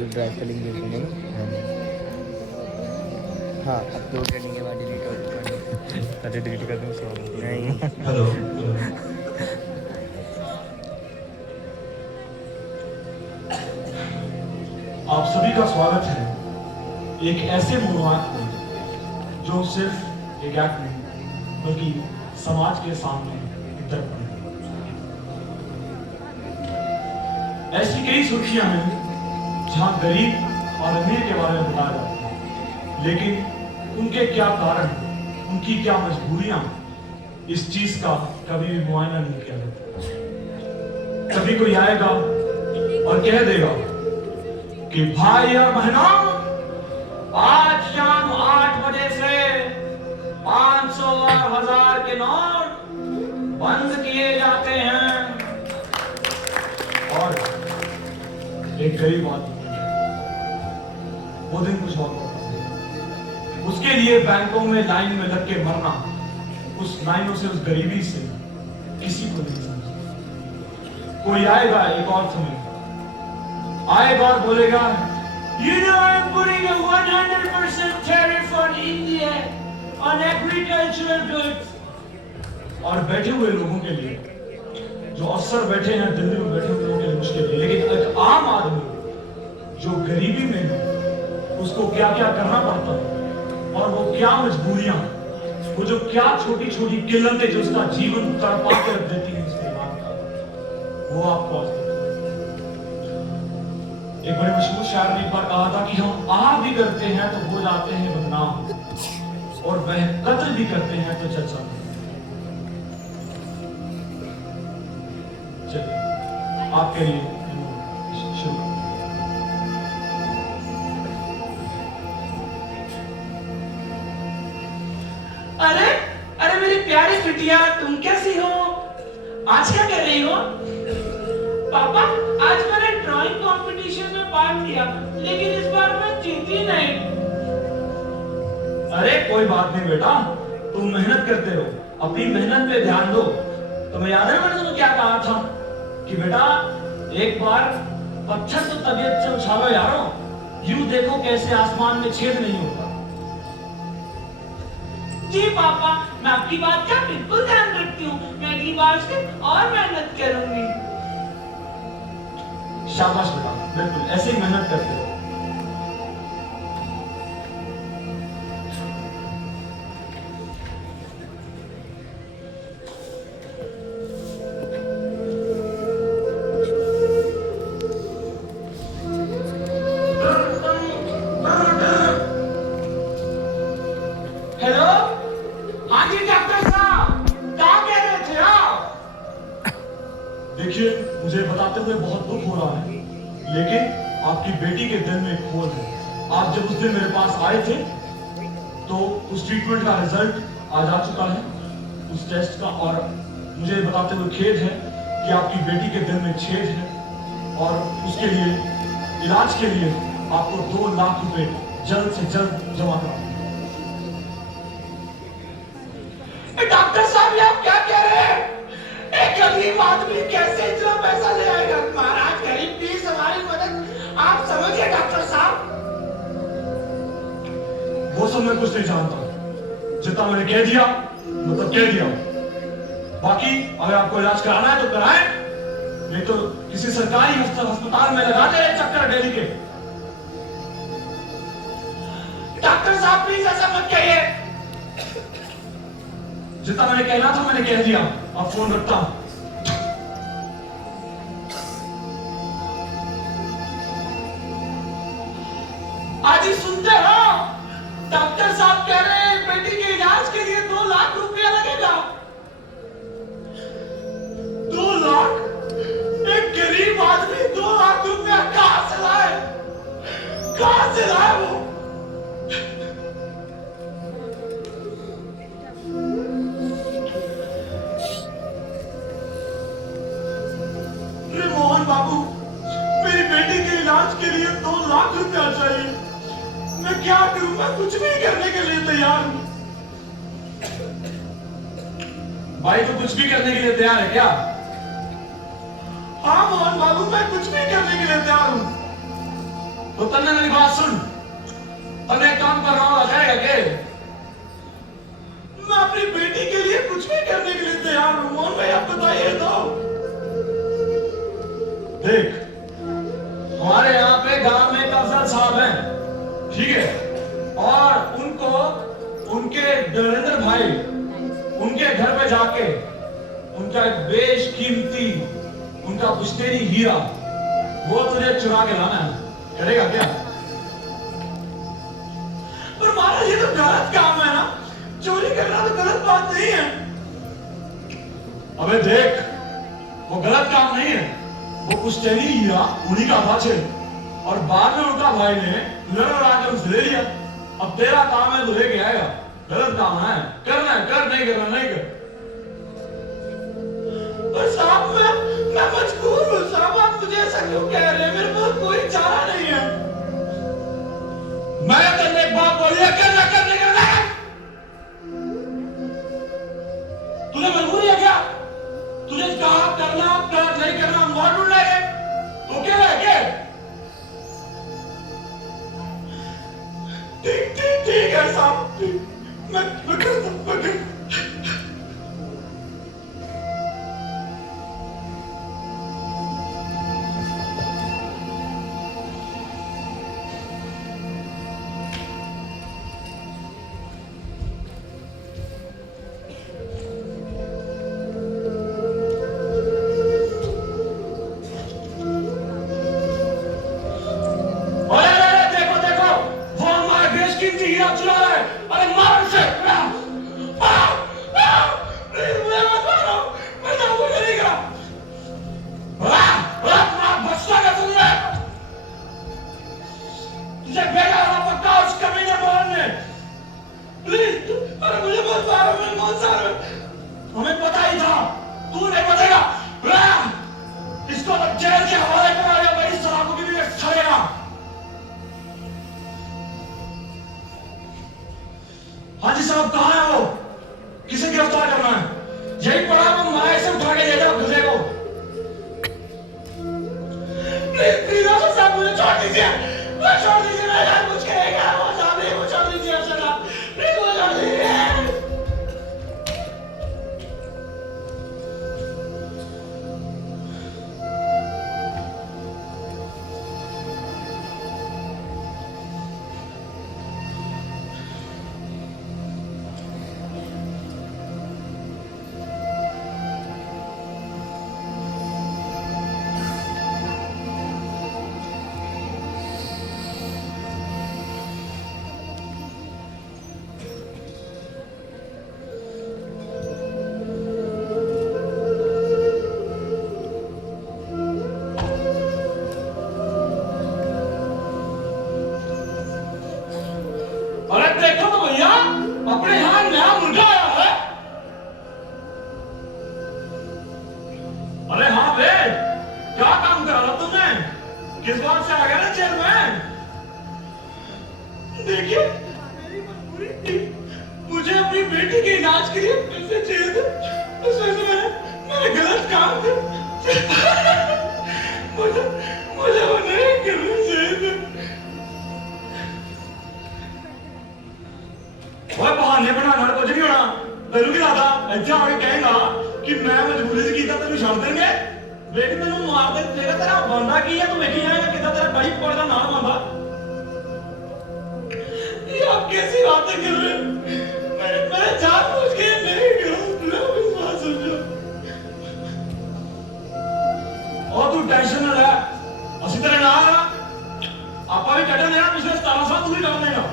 जो dry spelling देते नहीं। हाँ अपलोड करने के बाद डिलीट कर दूँगा। अरे डिलीट कर दूँ सो नहीं हेलो। आप सभी का स्वागत है एक ऐसे मोनोएक्ट में जो सिर्फ एक एक्ट नहीं बल्कि समाज के सामने एक दर्पण है। ऐसी कई सुर्खियां हैं जहां गरीब और अमीर के बारे में बताया जाता है, लेकिन उनके क्या कारण, उनकी क्या मजबूरियां, इस चीज का कभी भी मुआयना नहीं किया जाता। कभी कोई आएगा और कह देगा कि भाई और बहनों, आज शाम 8 बजे से 500 और 1000 के नोट बंद किए जाते हैं। और एक गरीब आदमी, वो दिन कुछ और होता है। उसके लिए बैंकों में लाइन में लग के मरना, उस लाइनों से, उस गरीबी से किसी को नहीं समझ। कोई आएगा एक और समय आएगा और बोलेगा, You know I'm putting a 100% tariff on India on agricultural goods. और बैठे हुए लोगों के लिए, जो अफसर बैठे हैं दिल्ली में, बैठे हुए लोगों के लिए मुश्किल है, लेकिन एक आम आदमी जो गरीबी में है, उसको क्या क्या करना पड़ता है और वो क्या मजबूरियां, वो जो क्या छोटी छोटी किल्लतें जो उसका जीवन तड़पा के रख देती है उसके बाद, वो आपको आज एक बड़े मशहूर शायर ने एक बार कहा था कि हम आह भी करते हैं तो हो जाते हैं बदनाम, और वह कत्ल भी करते हैं तो चल जाते हैं। चलिए आपके लिए शुरू। अरे अरे मेरी प्यारी बिटिया, तुम कैसी हो? आज क्या कर रही हो? पापा, आज मैंने ड्राइंग कंपटीशन में पार्ट लिया, लेकिन इस बार मैं जीती नहीं। अरे कोई बात नहीं बेटा, तुम मेहनत करते रहो, अपनी मेहनत पे ध्यान दो। तुम्हें याद है मैंने तुम्हें क्या कहा था कि बेटा एक बार पत्थर तो तबीयत से उछालो यारो, यूं देखो कैसे आसमान में छेद नहीं होता। जी पापा, मैं आपकी बात का बिल्कुल ध्यान रखती हूँ। मैं अगली बार से और मेहनत करूंगी। शाबाश बेटा, बिल्कुल ऐसे ही मेहनत करते रहो। हेलो, हाँ जी डॉक्टर साहब, क्या कह रहे थे आप? देखिए, मुझे बताते हुए बहुत दुख हो रहा है, लेकिन आपकी बेटी के दिल में एक खोल है। आप जब उस दिन मेरे पास आए थे तो उस ट्रीटमेंट का रिजल्ट आज आ चुका है, उस टेस्ट का, और मुझे बताते हुए खेद है कि आपकी बेटी के दिल में छेद है, और उसके लिए इलाज के लिए आपको 2 लाख रुपए जल्द से जल्द जमा कराना। डॉक्टर साहब, ये आप क्या कह रहे हैं? एक गरीब आदमी कैसे इतना पैसा ले आएगा? महाराज गरीब, प्लीज हमारी मदद आप समझिए डॉक्टर साहब। वो सब मैं कुछ नहीं जानता, जितना मैंने कह दिया मतलब कह दिया। बाकी अगर आपको इलाज कराना है तो कराएं, नहीं तो किसी सरकारी अस्पताल में लगा दे चक्कर डेली के। डॉक्टर साहब प्लीज ऐसा मत कहिए। जितना मैंने कहना था मैंने कह दिया, अब फोन रखता हूं। आज ही सुनते हो, डॉक्टर साहब कह रहे हैं बेटी के इलाज के लिए 2 लाख रुपया लगेगा। 2 लाख? एक गरीब आदमी 2 लाख रुपया कहां से लाए? कहां से लाए वो? मोहन बाबू, मेरी बेटी के इलाज के लिए 2 लाख रुपया चाहिए। मैं क्या करूं? मैं कुछ भी करने के लिए तैयार हूं। भाई तो कुछ भी करने के लिए तैयार है क्या? हाँ मोहन बाबू, मैं कुछ भी करने के लिए तैयार हूं। तो तन्ने मेरी बात सुन, तन्ने काम कर रहा हूं, जाएगा के? मैं अपनी बेटी के लिए कुछ भी करने के लिए तैयार हूं। मोहन भाई आप बताइए तो। देख, हमारे यहाँ पे गांव में एक अफसर साहब हैं, ठीक है, और उनको उनके नरेंद्र भाई उनके घर पे जाके उनका एक बेशकीमती उनका पुश्तैनी हीरा वो तुझे चुरा के लाना है, करेगा क्या? पर महाराज ये तो गलत काम है ना, चोरी करना तो गलत बात नहीं है। अबे देख, वो गलत काम नहीं है, वो पुश्तैनी हीरा उन्हीं का था छे, और बाद में उनका भाई ने लड़ आके उसे ले लिया। अब तेरा काम है, तू लेके आएगा। गलत काम है, करना है कर, नहीं करना नहीं कर। पर साहब मैं मजबूर हूँ साहब, आप मुझे ऐसा क्यों कह रहे हैं? मेरे पास कोई चारा नहीं है। मैं तेरे एक बात बोली है, करना कर नहीं करना। तुझे मजबूरी है क्या? तुझे कहा करना कर, नहीं करना, हम वहां ढूंढ लेंगे। तो क्या है क्या? ठीक है साहब, मैं करता हूं। हमें पता ही था, तू नहीं बचेगा। इसको तो जेल के हवाले करा या मेरी सलाखों की भी छड़ेगा। हाजी साहब कहाँ है वो? किसे गिरफ्तार करना है? यही पड़ा वो माए से उठा के ले जाओ गधे को। प्लीज अफसर साहब मुझे छोड़ दीजिए, छोड़ दीजिए, मैं यार कुछ कहेगा वो साहब, वो छोड़ दीजिए अफसर साहब, प्लीज वो छोड़ दीजिए। देखो तो भैया, अपने यहाँ नया मुर्गा आया है। अरे हाँ बे, क्या काम करा रहा तुमने? किस बात से आ गया ना चेयरमैन? देखिए मेरी मजबूरी थी, मुझे अपनी बेटी के इलाज के लिए पैसे चाहिए थे, उस वजह से मैंने गलत काम किया। मुझे वो नहीं करना चाहिए था। ओए बहाने बनाना कुछ नहीं होना। तेनू की लादा ऐसे आके कहेगा कि मैं मजबूरी से कीता, तेनू छड़ देंगे। बेटी तेनू मार दे, तेरा तेरा बंदा की है, तू वेखी जाएगा कितना तेरा बड़ी पड़ का नाम बंदा। ये आप कैसी बातें कर रहे हैं? मैंने जानबूझ के नहीं करा, विश्वास समझो। और तू टेंशन ना ले, असि तेरे नाल है। आपा भी कटन देना, पिछले 17 साल तू भी कटन देगा।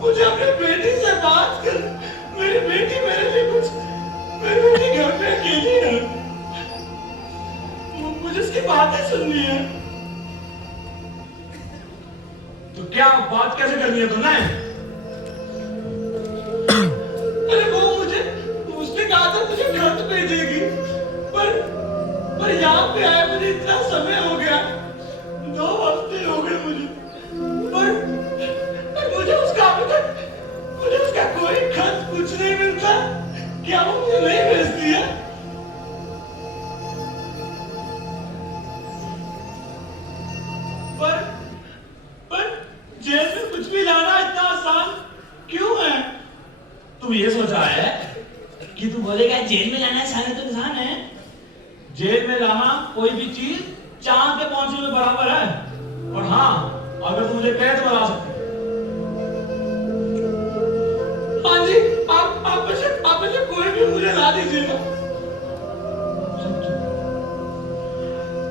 मुझे अपनी बेटी से बात कर, मेरी बेटी मेरे लिए कुछ, मेरी बेटी घर पे अकेली है, मुझे उसकी बातें सुननी है। तो क्या बात कैसे करनी है तुमने? अरे वो उसने कहा था मुझे खत भेजेगी, पर यहाँ पे आए मुझे इतना समय हो गया, 2 हफ्ते हो गए मुझे, पर मुझे उसका अभी तक, मुझे उसका कोई खत कुछ नहीं मिलता। क्या वो मुझे नहीं भेजती है? सोचा है कि तू बोलेगा जेल में जाना है सारे तो इंसान है। जेल में जाना कोई भी चीज चांद पे पहुंचने में बराबर है। और हाँ, अगर तू मुझे कहे तो बता सकती। हाँ जी, आप मुझे कोई भी मुझे ला दीजिएगा।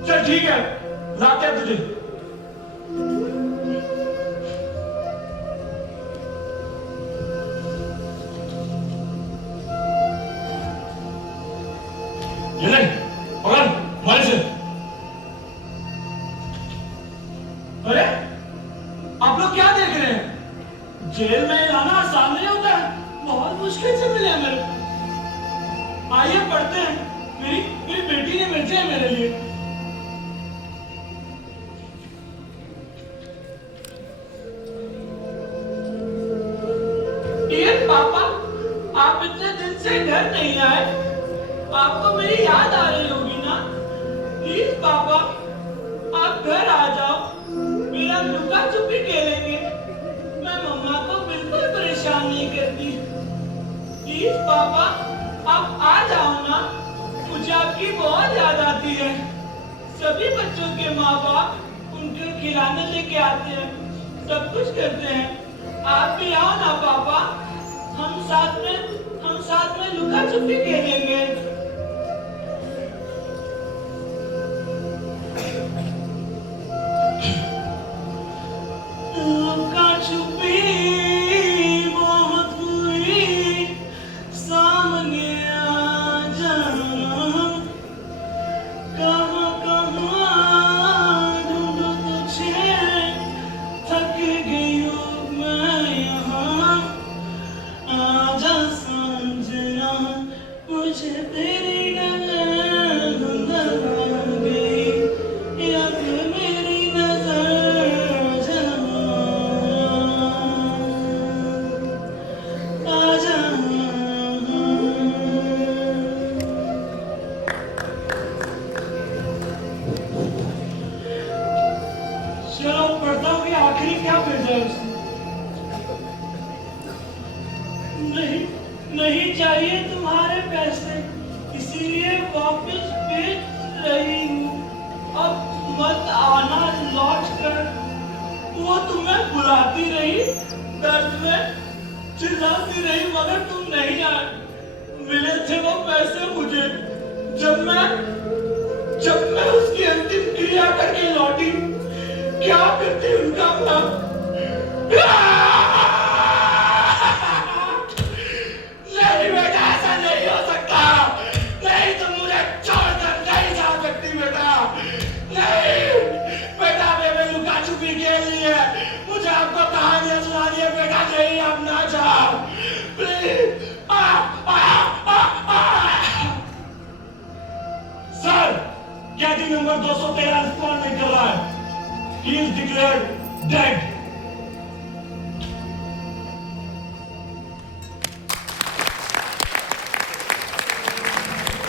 चल ठीक है, लाते हैं तुझे। ये ले, पकड़, मारे से। अरे, आप लोग क्या देख रहे हैं? जेल में लाना आसान नहीं होता है, बहुत मुश्किल से मिले मेरे को। आइए पढ़ते हैं। मेरी बेटी ने भेजे हैं मेरे लिए। डियर पापा, आप इतने दिन से घर नहीं आए, आपको मेरी याद आ रही होगी ना। प्लीज पापा, आप घर आ जाओ, मेरा लुका छुपी खेलेंगे। मैं मम्मा को बिल्कुल परेशान नहीं करती। प्लीज पापा, आप आ जाओ ना, मुझे आपकी बहुत याद आती है। सभी बच्चों के माँ बाप उनको खिलाने लेके आते हैं, सब कुछ करते हैं। आप भी आओ ना पापा, हम साथ में लुका छुपी खेलेंगे। लुका छुपी बहुत हुई, सामने आ जाना, कहाँ कहाँ ढूंढूं तुझे, थक गई हूँ मैं यहाँ। आजा समझना, मुझे तेरी नजर आ गई, या फिर मेरी नजर जहाँ। आजा। चलो पढ़ता हूँ कि आखिरी क्या भेजा है उसने। नहीं चाहिए तुम्हारे पैसे, इसीलिए वापस भेज रही हूँ। अब मत आना लौट कर। वो तुम्हें बुलाती रही, दर्द में चिल्लाती रही, मगर तुम नहीं आए। मिले थे वो पैसे मुझे, जब मैं उसकी अंतिम क्रिया करके लौटी। क्या करती उनका नाम? नहीं बेटा, ऐसा नहीं हो सकता। नहीं, तुम मुझे छोड़कर नहीं जा सकती बेटा। नहीं बेटा, मैं लुका छुपी खेल ली है, मुझे आपको कहानियां सुनानी है बेटा। नहीं, आप ना जाओ प्लीज। सर, कैदी नंबर 213 रिस्पॉन्ड नहीं कर रहा है। He is declared dead.